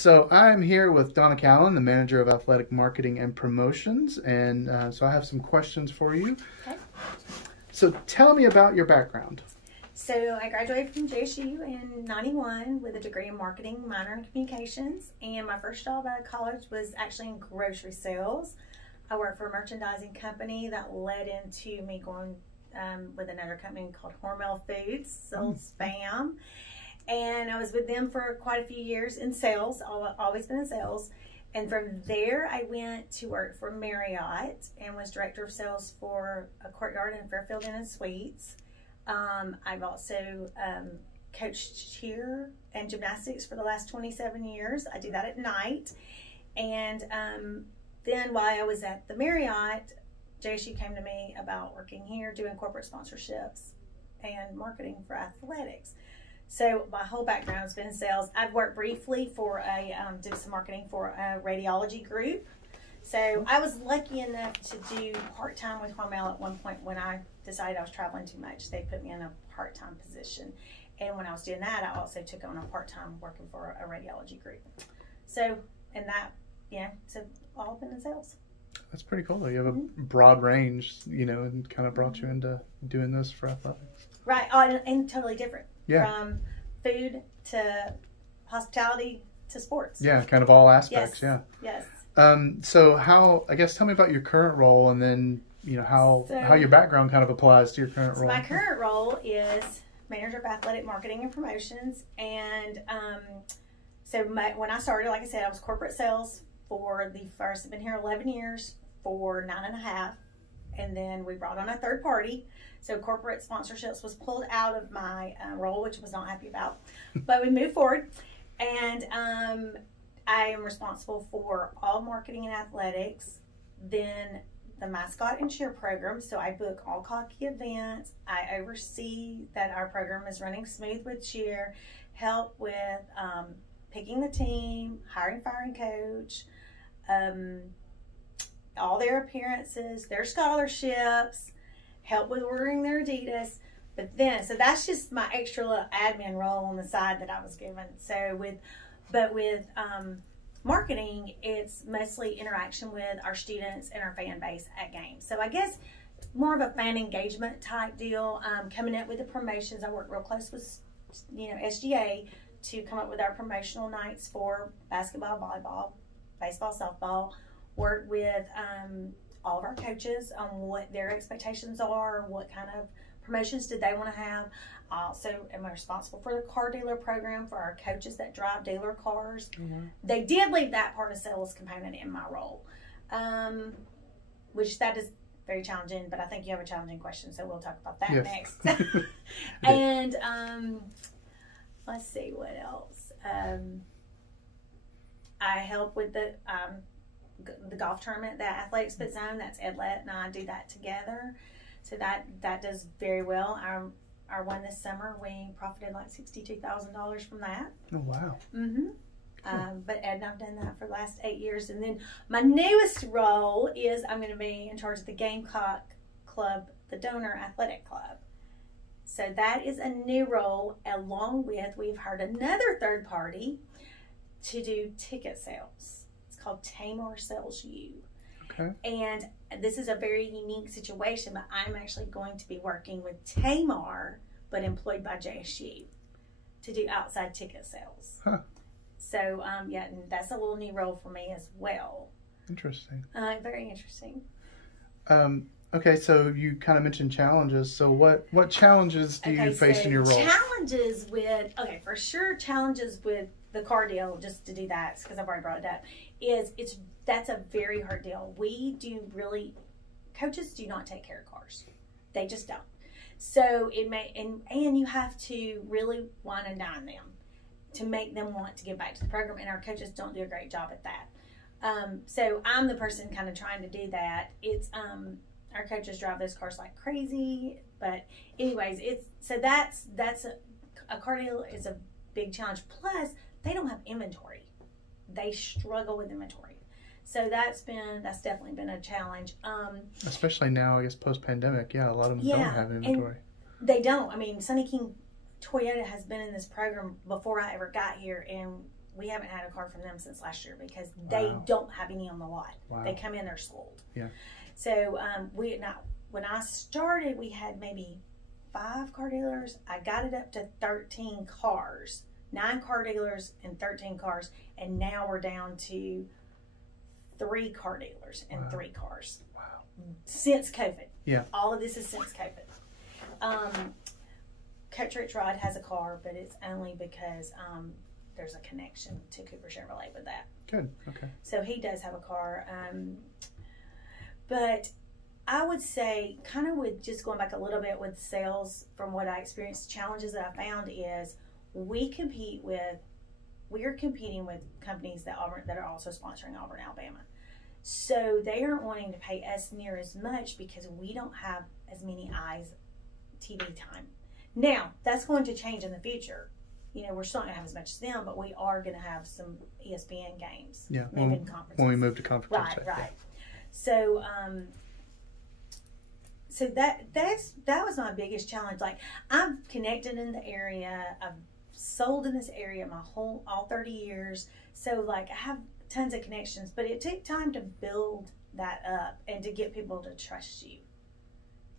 So I'm here with Donna Callan, the Manager of Athletic Marketing and Promotions, and so I have some questions for you. Okay. So tell me about your background. So I graduated from JSU in '91 with a degree in marketing, minor in communications, and my first job out of college was actually in grocery sales. I worked for a merchandising company that led into me going with another company called Hormel Foods, sold Spam. And I was with them for quite a few years in sales, always been in sales. And from there, I went to work for Marriott and was director of sales for a Courtyard and Fairfield Inn and Suites. I've also coached cheer and gymnastics for the last 27 years. I do that at night. And then while I was at the Marriott, JSU came to me about working here, doing corporate sponsorships and marketing for athletics. So my whole background has been in sales. I've worked briefly for did some marketing for a radiology group. So I was lucky enough to do part-time with Hormel at one point when I decided I was traveling too much. They put me in a part-time position. And when I was doing that, I also took on a part-time working for a radiology group. So, and that, so all been in sales. That's pretty cool. You have a broad range, and kind of brought you into doing this for athletics. Right, and totally different. Yeah. From food to hospitality to sports. Yeah, kind of all aspects. Yes. Yeah. Yes. So tell me about your current role, and then how your background kind of applies to your current role. My current role is Manager of Athletic Marketing and Promotions, and when I started, like I said, I was corporate sales for the first. I've been here 11 years for 9.5, and then we brought on a third party. So corporate sponsorships was pulled out of my role, which I was not happy about. But we moved forward, and I am responsible for all marketing and athletics, then the mascot and cheer program. So I book all cocky events. I oversee that our program is running smooth with cheer, help with picking the team, hiring, firing coach, all their appearances, their scholarships, help with ordering their Adidas. But then, so that's just my extra little admin role on the side that I was given. So with marketing, it's mostly interaction with our students and our fan base at games. So I guess more of a fan engagement type deal, coming up with the promotions. I work real close with, SGA to come up with our promotional nights for basketball, volleyball, baseball, softball. Work with all of our coaches on what their expectations are, what kind of promotions did they want to have. I also am responsible for the car dealer program for our coaches that drive dealer cars. Mm-hmm. They did leave that part of sales component in my role, which that is very challenging, but I think you have a challenging question, so we'll talk about that next. And let's see what else. I help with the golf tournament, the Athletics Spit Zone. That's Edlet and I do that together. So that does very well. Our one this summer, we profited like $62,000 from that. Oh, wow. Mm-hmm. Cool. But Ed and I've done that for the last 8 years. And then my newest role is I'm going to be in charge of the Gamecock Club, the Donor Athletic Club. So that is a new role, along with we've hired another third party to do ticket sales. It's called Tamar Sells You. Okay. And this is a very unique situation, but I'm actually going to be working with Tamar, but employed by JSU, to do outside ticket sales. Huh. So, and that's a little new role for me as well. Interesting. Very interesting. Okay, so you kind of mentioned challenges. So what challenges do you face in your role? Challenges with, for sure, challenges with the car deal, just to do that, because I've already brought it up, that's a very hard deal. Coaches do not take care of cars. They just don't. So and you have to really wine and dine them to make them want to give back to the program, and our coaches don't do a great job at that. So I'm the person kind of trying to do that. It's our coaches drive those cars like crazy, but anyways, that's a car deal is a big challenge. Plus, they don't have inventory. They struggle with inventory. So that's definitely been a challenge. Especially now, I guess, post-pandemic. Yeah, a lot of them don't have inventory. They don't. I mean, Sonny King Toyota has been in this program before I ever got here, and we haven't had a car from them since last year because they don't have any on the lot. Wow. They come in, they're sold. Yeah. So when I started, we had maybe 5 car dealers. I got it up to 13 cars, 9 car dealers and 13 cars, and now we're down to 3 car dealers and 3 cars. Wow. Since COVID. Yeah. All of this is since COVID. Coach Rich Rod has a car, but it's only because there's a connection to Cooper Chevrolet with that. Good. Okay. So he does have a car. But I would say, kind of with just going back a little bit with sales from what I experienced, challenges that I found is we're competing with companies that are also sponsoring Auburn, Alabama. So they aren't wanting to pay us near as much because we don't have as many eyes TV time. Now, that's going to change in the future. You know, we're still not going to have as much as them, but we are going to have some ESPN games. Yeah, maybe in conferences. When we move to conferences. Right, right. Yeah. So, so that was my biggest challenge. Like, I'm connected in the area. I've sold in this area all 30 years. So, like, I have tons of connections, but it took time to build that up and to get people to trust you.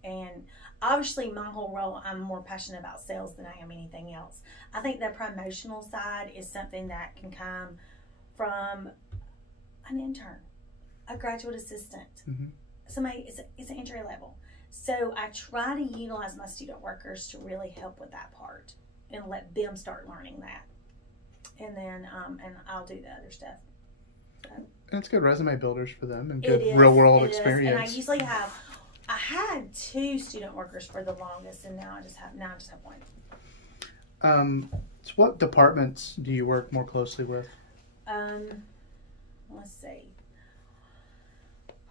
And obviously, my whole role, I'm more passionate about sales than I am anything else. I think the promotional side is something that can come from an intern, a graduate assistant, somebody. It's an entry level. So I try to utilize my student workers to really help with that part and let them start learning that. And then, and I'll do the other stuff. So, and it's good resume builders for them and good real world experience. And I usually have. I had 2 student workers for the longest, and now I just have 1. So what departments do you work more closely with? Let's see.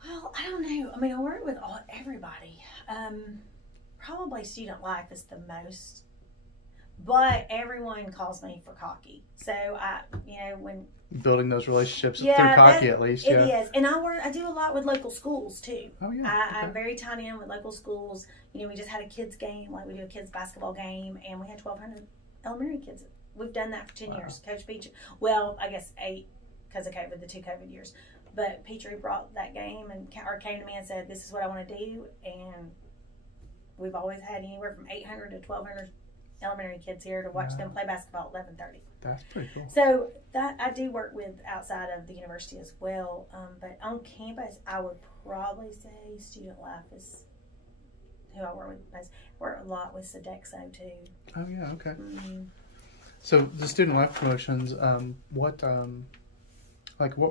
Well, I don't know. I mean, I work with everybody. Probably student life is the most, but everyone calls me for cocky. So when building those relationships through cocky, at least. It is. And I do a lot with local schools too. Oh yeah. I'm very tied in with local schools. You know, we just had a kids game, like we do a kids basketball game, and we had 1,200 elementary kids. We've done that for 10 years. Coach Petrie, well, I guess 8 because of COVID, the 2 COVID years. But Petrie brought that game and came to me and said, "This is what I want to do," and we've always had anywhere from 800 to 1,200 elementary kids here to watch them play basketball at 11:30. That's pretty cool. So that I do work with outside of the university as well. But on campus, I would probably say student life is who I work with most. I work a lot with Sodexo too. Oh yeah, okay. So the student life promotions, what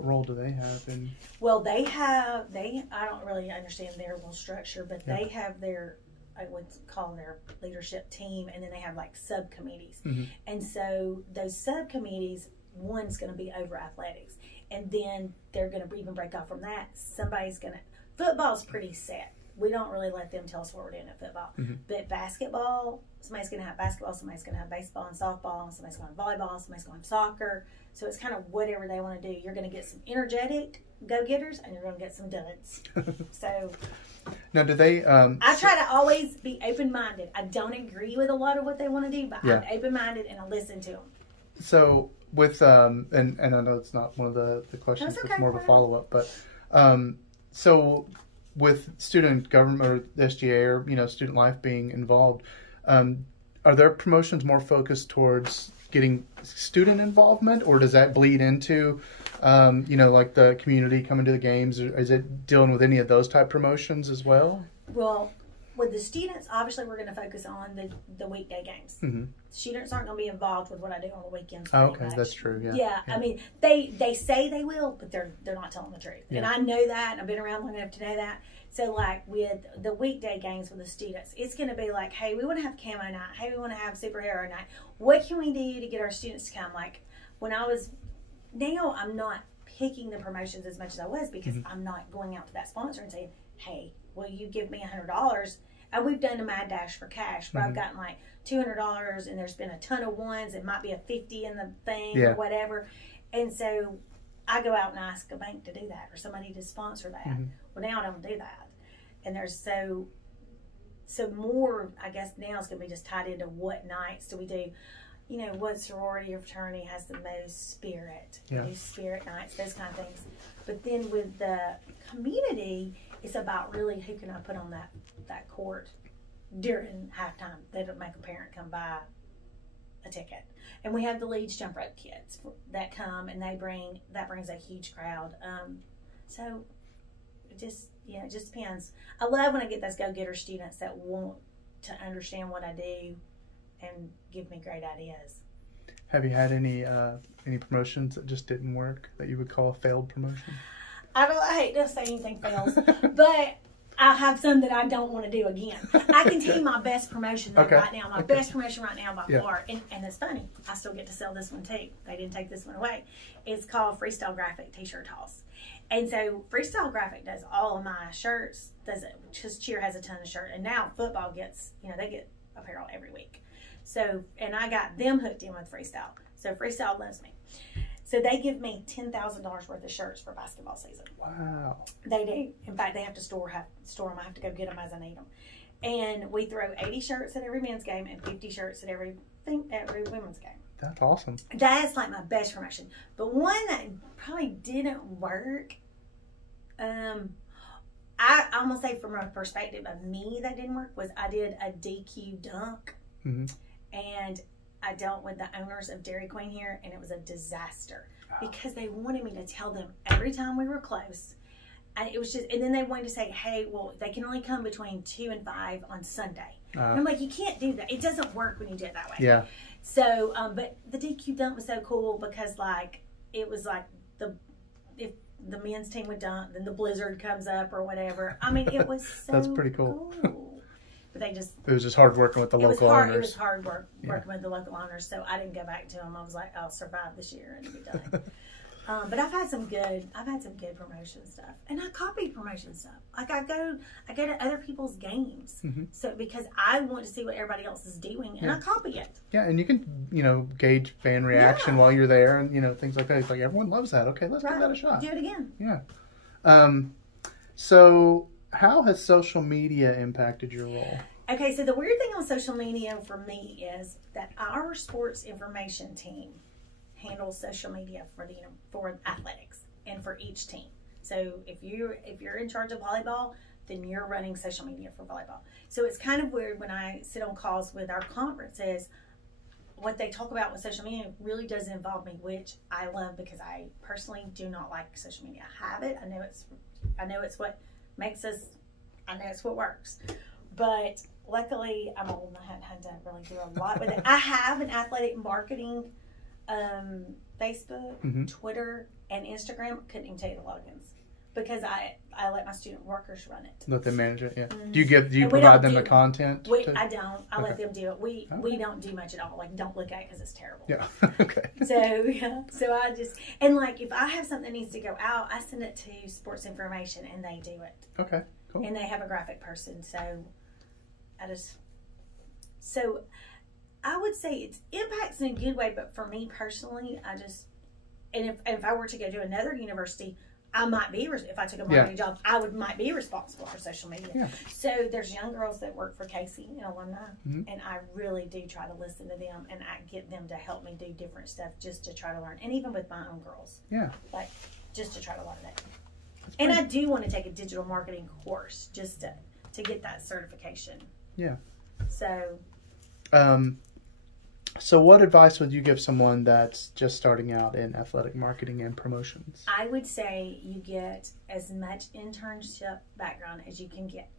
role do they have in? Well, I don't really understand their whole structure, but they have their, I would call their leadership team, and then they have like subcommittees. And so those subcommittees, one's going to be over athletics, and then they're going to even break off from that. Football's pretty set. We don't really let them tell us what we're doing at football. But basketball, somebody's going to have basketball, somebody's going to have baseball and softball, somebody's going to have volleyball, somebody's going to have soccer. So it's kind of whatever they want to do. You're going to get some energetic go-getters, and you're going to get some duds. So now, do they? I try to always be open-minded. I don't agree with a lot of what they want to do, but I'm open-minded and I listen to them. So with and I know it's not one of the questions, it's more of a follow-up, but so with student government or SGA or student life being involved, are their promotions more focused towards getting student involvement, or does that bleed into like the community coming to the games? Or is it dealing with any of those type promotions as well? Well, with the students, obviously we're going to focus on the weekday games. Students aren't going to be involved with what I do on the weekends. Oh, okay, that's true. Yeah. I mean, they say they will, but they're not telling the truth. And I know that, and I've been around long enough to know that. So, like, with the weekday games with the students, it's going to be like, hey, we want to have camo night. Hey, we want to have superhero night. What can we do to get our students to come? Like, now I'm not picking the promotions as much as I was because I'm not going out to that sponsor and saying, hey, will you give me $100? And we've done a Mad Dash for cash where I've gotten like $200 and there's been a ton of ones. It might be a 50 in the thing or whatever. And so I go out and ask a bank to do that or somebody to sponsor that. Well, now I don't do that. And there's so more, I guess now it's going to be just tied into what nights do we do. you know, what sorority or fraternity has the most spirit. Yeah. Do spirit nights, those kind of things. But then with the community, it's about really who can I put on that court during halftime. They don't make a parent come buy a ticket. And we have the Leeds jump rope kids that come, and that brings a huge crowd. So it just depends. I love when I get those go-getter students that want to understand what I do and give me great ideas. Have you had any promotions that just didn't work that you would call a failed promotion? I hate to say anything fails, but I have some that I don't want to do again. I can tell you my best promotion right now. My best promotion right now by far, and it's funny. I still get to sell this one too. They didn't take this one away. It's called Freestyle Graphic T-shirt toss. And so Freestyle Graphic does all of my shirts. Does it because cheer has a ton of shirts, and now football gets, you know, they get apparel every week. So, and I got them hooked in with Freestyle. So Freestyle loves me. So they give me $10,000 worth of shirts for basketball season. Wow. They do. In fact, they have to store them. I have to go get them as I need them. And we throw 80 shirts at every men's game and 50 shirts at every women's game. That's awesome. That's like my best promotion. But one that probably didn't work, I'm going to say from a perspective of me that didn't work, was I did a DQ dunk. Mm-hmm. And I dealt with the owners of Dairy Queen here, and it was a disaster because they wanted me to tell them every time we were close. And it was just, and then they wanted to say, hey, well, they can only come between 2 and 5 on Sunday. And I'm like, you can't do that. It doesn't work when you do it that way. Yeah. So, but the DQ dunk was so cool because, like, it was like if the men's team would dunk, then the blizzard comes up or whatever. I mean, it was so That's pretty cool. But it was just hard working with the local owners. It was hard working with the local owners, so I didn't go back to them. I was like, I'll survive this year and be done. But I've had some good promotion stuff, and I copy promotion stuff. Like I go to other people's games, so because I want to see what everybody else is doing, and I copy it. Yeah, and you can gauge fan reaction while you're there, and things like that. It's like everyone loves that. Okay, let's give that a shot. Do it again. Yeah. So how has social media impacted your role? Okay, so the weird thing on social media for me is that our sports information team handles social media for athletics and for each team. So if you're in charge of volleyball, then you're running social media for volleyball. So it's kind of weird when I sit on calls with our conferences. What they talk about with social media really does involve me, which I love because I personally do not like social media. I have it. I know it's what makes us. I know it's what works. But luckily, I'm old and I haven't had to really do a lot with it. I have an athletic marketing Facebook, Twitter, and Instagram. Couldn't even tell you the logins because I let my student workers run it. Let them manage it. Yeah. Do you provide them the content? I don't. I let them do it. We don't do much at all. Like, don't look at it because it's terrible. Yeah. Okay. So I just, and like if I have something that needs to go out, I send it to sports information and they do it. Okay. Cool. And they have a graphic person, so I would say it impacts in a good way, but for me personally, if I were to go to another university, I might be, if I took a marketing job, might be responsible for social media. Yeah. So there's young girls that work for Casey and alumni, and I really do try to listen to them, and I get them to help me do different stuff just to try to learn, and even with my own girls. Yeah. Like, just to try to learn that. And I do want to take a digital marketing course just to get that certification. Yeah. So what advice would you give someone that's just starting out in athletic marketing and promotions? I would say you get as much internship background as you can get.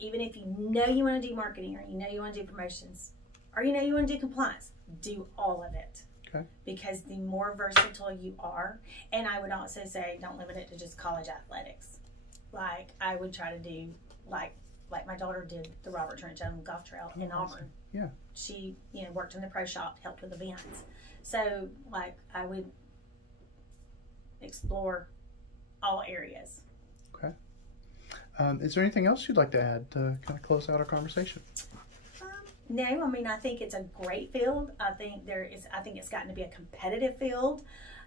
Even if you know you want to do marketing, or you know you want to do promotions, or you know you want to do compliance, do all of it. Okay. Because the more versatile you are, and I would also say don't limit it to just college athletics. Like I would try to do like my daughter did the Robert Trent Jones Golf Trail in Auburn. Yeah. She, worked in the pro shop, helped with events. So, like, I would explore all areas. Okay. Is there anything else you'd like to add to kind of close out our conversation? No, I mean, I think it's a great field. I think it's gotten to be a competitive field.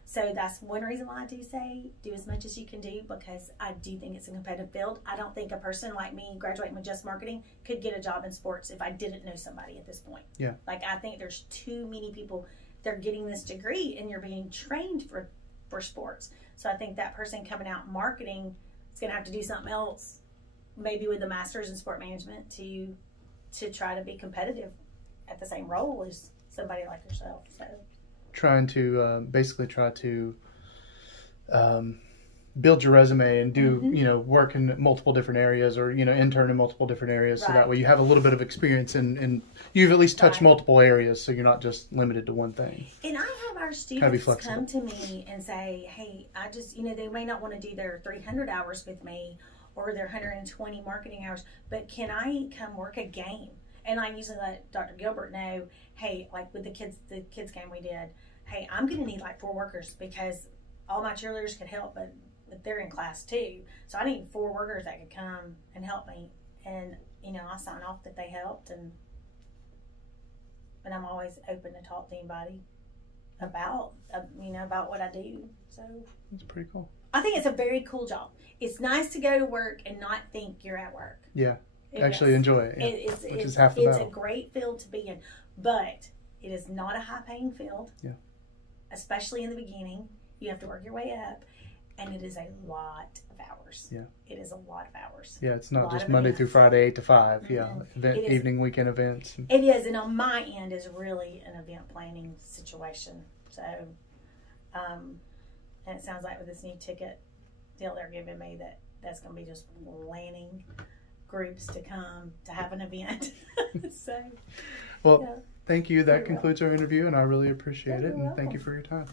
So that's one reason why I do say do as much as you can do, because I do think it's a competitive field. I don't think a person like me graduating with just marketing could get a job in sports if I didn't know somebody at this point. Yeah. Like, I think there's too many people, they're getting this degree and you're being trained for sports. So I think that person coming out marketing is going to have to do something else, maybe with a master's in sport management, to try to be competitive at the same role as somebody like yourself. So basically try to build your resume and do work in multiple different areas, or intern in multiple different areas, so that way you have a little bit of experience and you've at least touched multiple areas, so you're not just limited to one thing. And I have our students come to me and say, hey, I just they may not want to do their 300 hours with me or their 120 marketing hours, but can I come work a game? And I usually let Dr. Gilbert know, hey, like with the kids game we did, hey, I'm going to need like 4 workers, because all my cheerleaders could help, but they're in class too. So I need 4 workers that could come and help me. And, I sign off that they helped. And I'm always open to talk to anybody about what I do. So that's pretty cool. I think it's a very cool job. It's nice to go to work and not think you're at work. Yeah. Actually enjoy it. Yeah. Which is half the battle. It's a great field to be in, but it is not a high-paying field. Yeah. Especially in the beginning. You have to work your way up, and it is a lot of hours. Yeah. It is a lot of hours. Yeah, it's not just Monday through Friday, 8 to 5. Mm-hmm. Yeah, evening, weekend events. It is, and on my end is really an event planning situation. So, and it sounds like with this new ticket deal they're giving me, that's going to be just planning groups to come to have an event. So, well, thank you. That concludes our interview, and I really appreciate it. And thank you for your time.